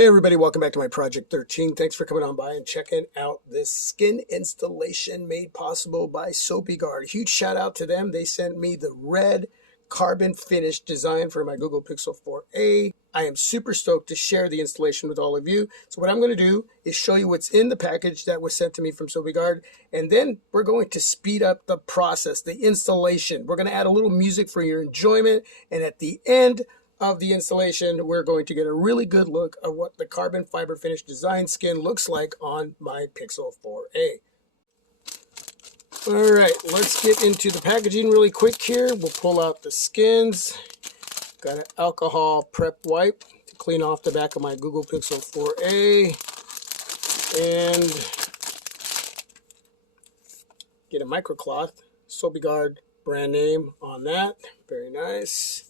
Hey everybody, welcome back to my Project 13. Thanks for coming on by and checking out this skin installation made possible by Sopiguard. Huge shout out to them. They sent me the red carbon finish design for my Google Pixel 4a. I am super stoked to share the installation with all of you. So what I'm going to do is show you what's in the package that was sent to me from Sopiguard, and then we're going to speed up the process, the installation. We're going to add a little music for your enjoyment, and at the end of the installation, we're going to get a really good look at what the carbon fiber finish design skin looks like on my Pixel 4a. All right, let's get into the packaging really quick here. We'll pull out the skins. Got an alcohol prep wipe to clean off the back of my Google Pixel 4a. And get a microcloth, Sopiguard brand name on that. Very nice.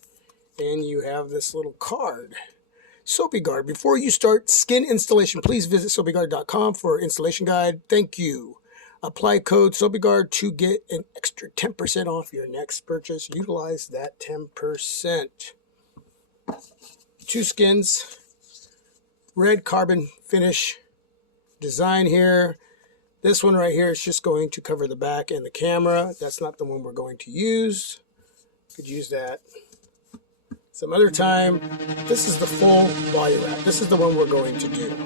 And you have this little card. Sopiguard, before you start skin installation, please visit Sopiguard.com for an installation guide. Thank you. Apply code Sopiguard to get an extra 10% off your next purchase. Utilize that 10%. Two skins. Red carbon finish design here. This one right here is just going to cover the back and the camera. That's not the one we're going to use. Could use that some other time. This is the full body wrap. This is the one we're going to do.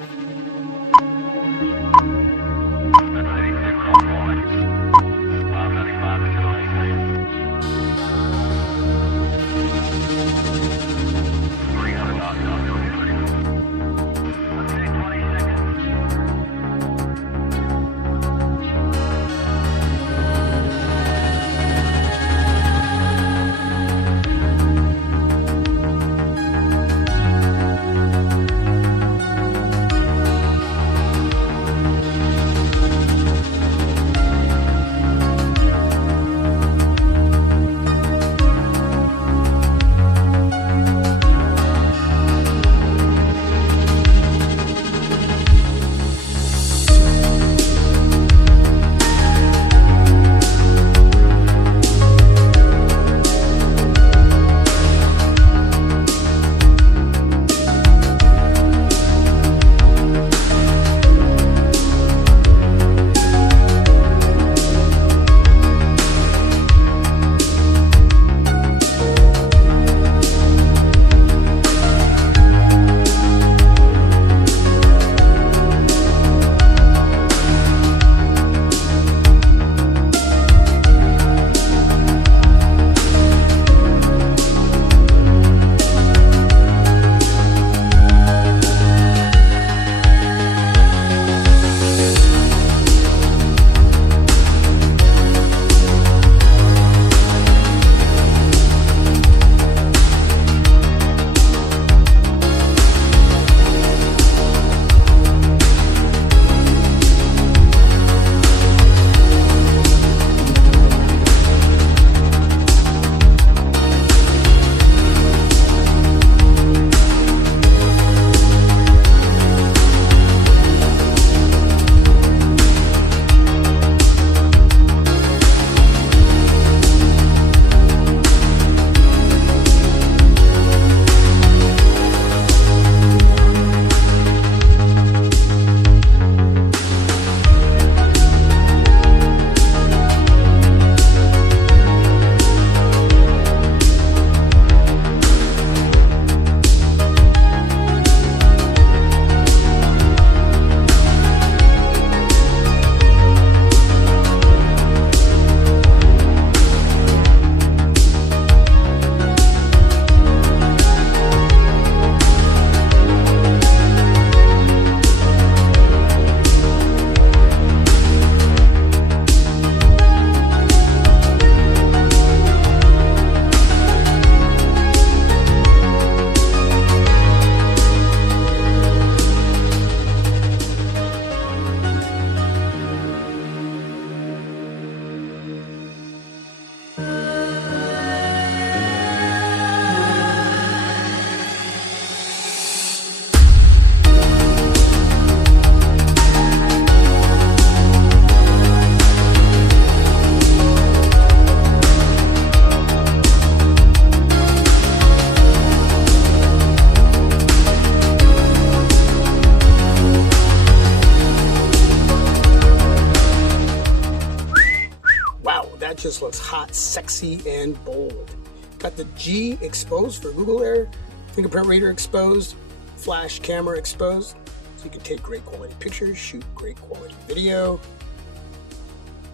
just looks hot, sexy, and bold. Got the G exposed for Google there, fingerprint reader exposed, flash camera exposed, so you can take great quality pictures, shoot great quality video.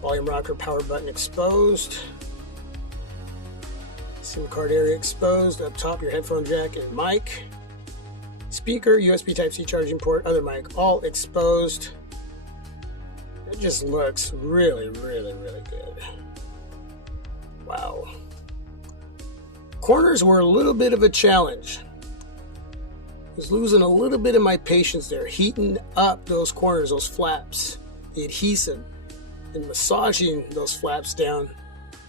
Volume rocker power button exposed. SIM card area exposed. Up top, your headphone jack and mic. Speaker, USB Type-C charging port, other mic, all exposed. It just looks really, really, really good. Wow. Corners were a little bit of a challenge. I was losing a little bit of my patience there, heating up those corners, those flaps, the adhesive, and massaging those flaps down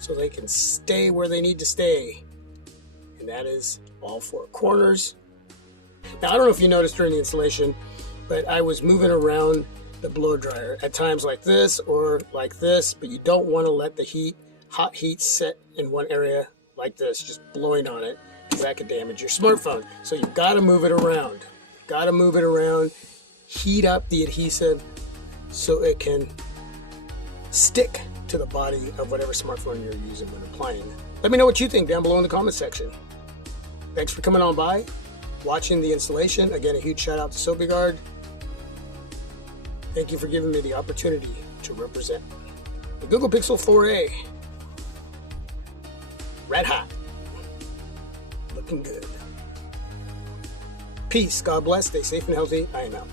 so they can stay where they need to stay. And that is all four corners. Now, I don't know if you noticed during the installation, but I was moving around the blow dryer at times like this or like this, but you don't want to let the hot heat sit in one area like this, just blowing on it, because that could damage your smartphone. So you've got to move it around. Got to move it around, heat up the adhesive so it can stick to the body of whatever smartphone you're using when applying. Let me know what you think down below in the comment section. Thanks for coming on by, watching the installation. Again, a huge shout out to Sopiguard. Thank you for giving me the opportunity to represent the Google Pixel 4a. Red hot. Looking good. Peace. God bless. Stay safe and healthy. I am out.